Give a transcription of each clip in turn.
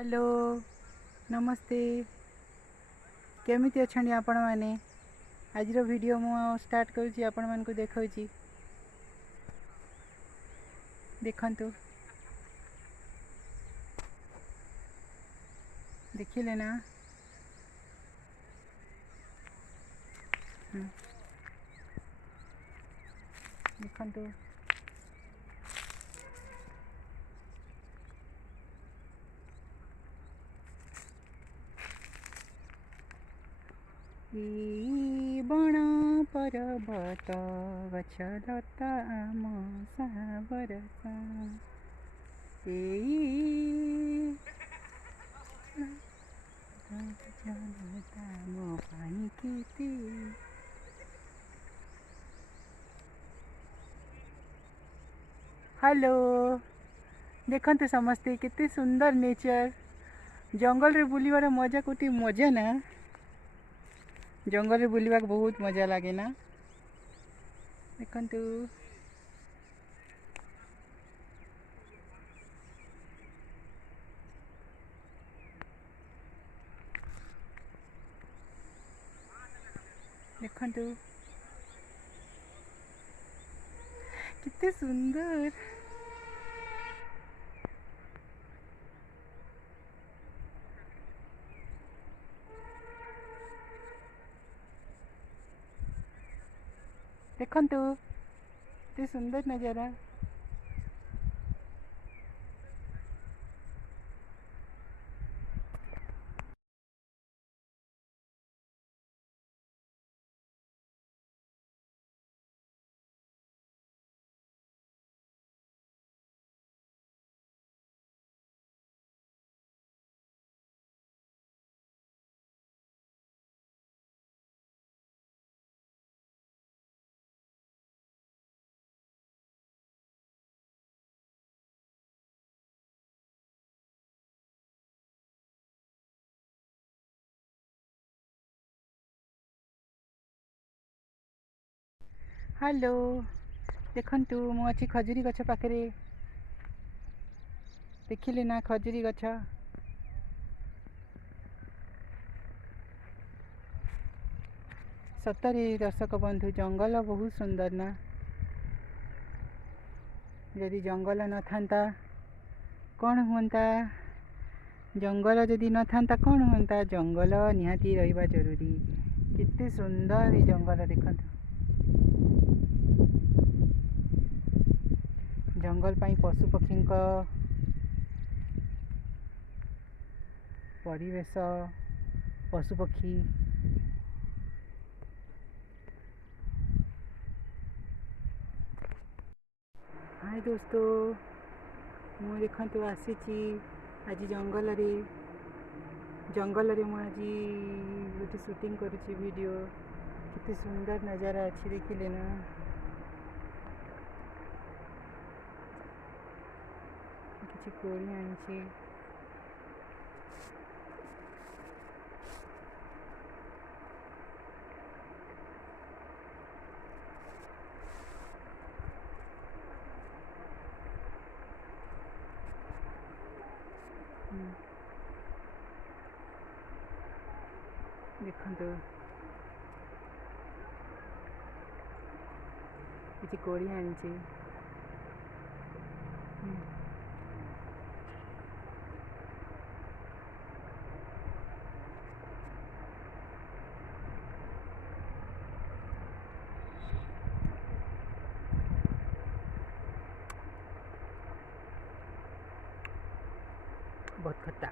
Hello नमस्ते केमिति अछंडी आपण माने आज वीडियो मु स्टार्ट करूची आपण मान को देखौची देखंतु देखिले ना देखंतु बण पर्वत गछलता आम सावरसा मो पानी केते हेलो देखते समस्ते केते सुंदर नेचर जंगल रे बुलिबार मजा कोटी मजा ना जंगल रे बुलिबा बहुत मजा लगे ना देखंतु देखंतु कितने सुंदर देखंतु कितने सुंदर नजारा हेलो देखंतु मु अच्छी खजुरी गछ पाखरे देखिले ना खजुरी गछ सतरे दर्शक बंधु जंगल बहुत सुंदर ना यदि जंगल न था कौन हुंता जंगल जदि न था कौन हुंता जंगल निहाती रहिबा जरूरी कितने सुंदर ये जंगल देखंतु जंगल पाई पशु पक्षी परिवेश पशु पक्षी हाय दोस्तों मु देखंतु आसीची आज जंगल रे मु आज गोटे शूटिंग करुची वीडियो कितने सुंदर नजारा अच्छी देखिले ना किसी कोड़ी आनी देखंतु किसी कोड़ी आनी बहुत खट्टा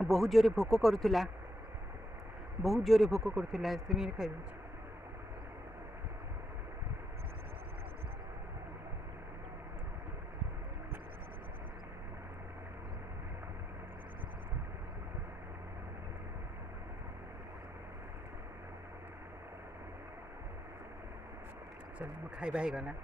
बहुत जोरे भोक करुला बहुत जोरे भोक करथिला सिमेर खाइ दउछि। चल खाइबा हे गला।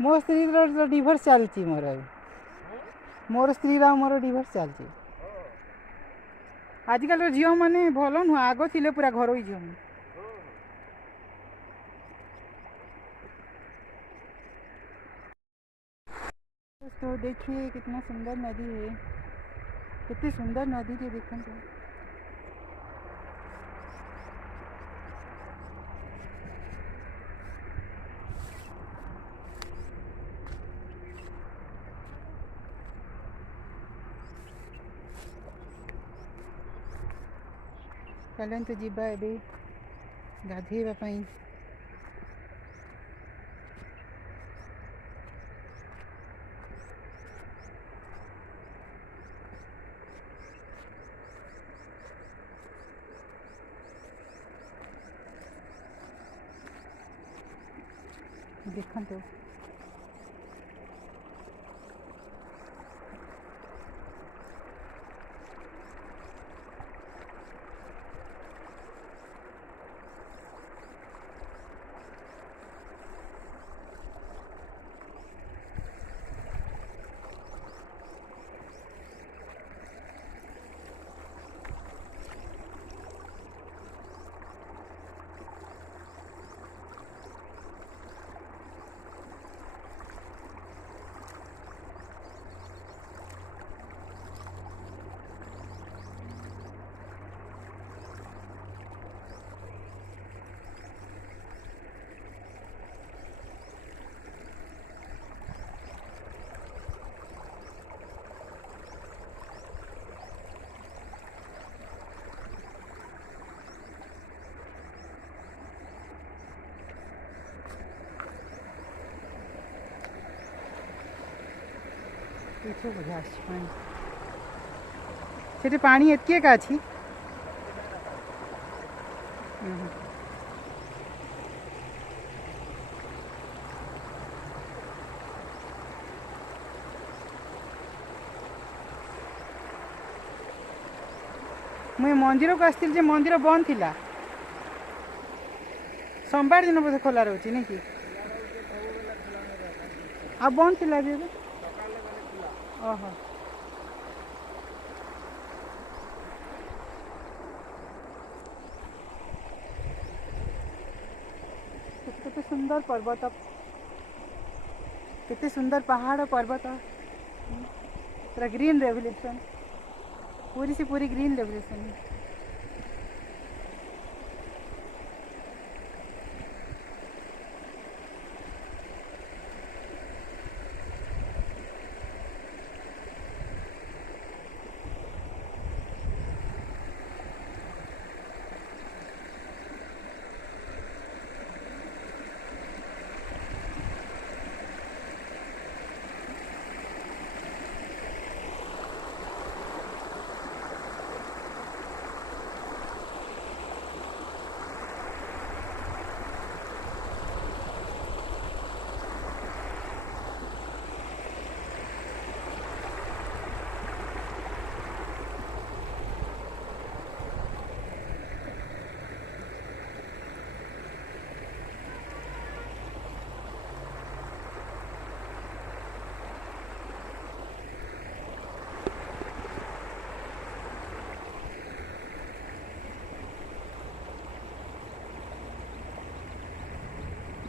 मो स्त्री डिभोर्स चलती मोर स्त्री मोर डिभोर्स चलती। आजकल झील मैंने भल नुह आग थे पूरा घर झील तो देखिए कितना सुंदर नदी है, कितनी सुंदर नदी थी देखने। चलते जीवा ए गाधेवाई। देखो ଏଇଠି ବଢ଼ିଆ ଅଛି ପାଣି ସେଠି ପାଣି ଏତିକି ଏକା ଅଛି मुई मंदिर को आसती जे मंदिर बंद थिला सोमवार दिन बोधे खोला रोचे नहीं कि आ बंद थिला भी ओहो केते सुंदर पर्वत केते सुंदर पहाड़ पर्वत पूरा ग्रीन रेवोल्यूशन पूरी से पूरी ग्रीन रेवोल्यूशन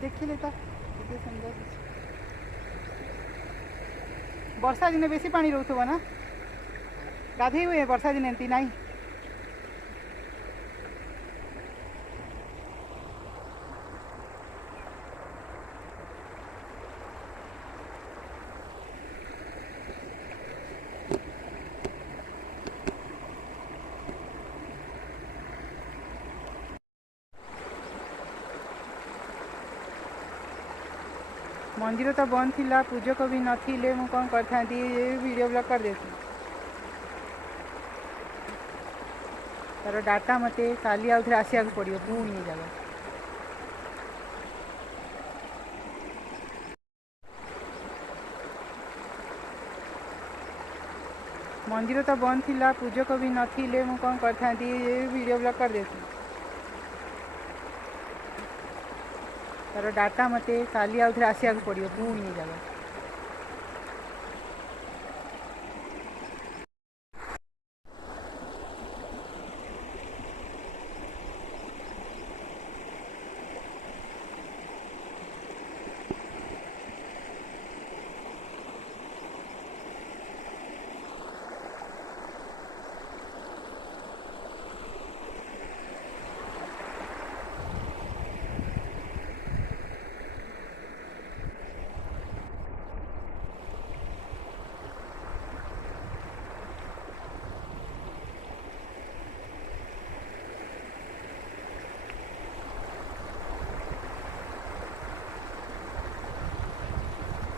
देखिले तो केते सुंदर वर्षा दिन बेसी पानी रोथबो ना गाधे हुए वर्षा दिन एंती नहीं मंदिर तो बंद थिला पूजक भी नथिले मु कौन करता वीडियो ब्लॉग कर देती तार डाटा मते काली आउथरे आसिया पड़ो पुणी जगह मंदिर तो बंद थिला पूजक भी नथिले मु कौन करता वीडियो ब्लॉग कर देती तार डाटा मते काली आउथरे आसिया पड़ो पुणी जगह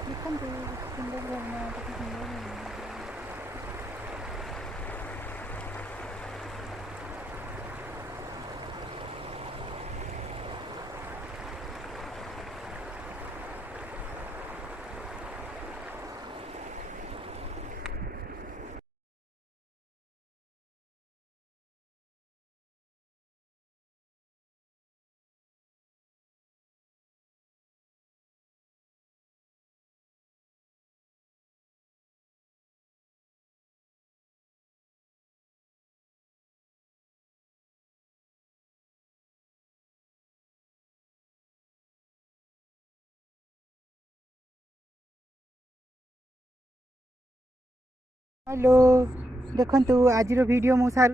देखते सुंदर झरना सुंदर हेलो देखंतु आज वीडियो मु सारू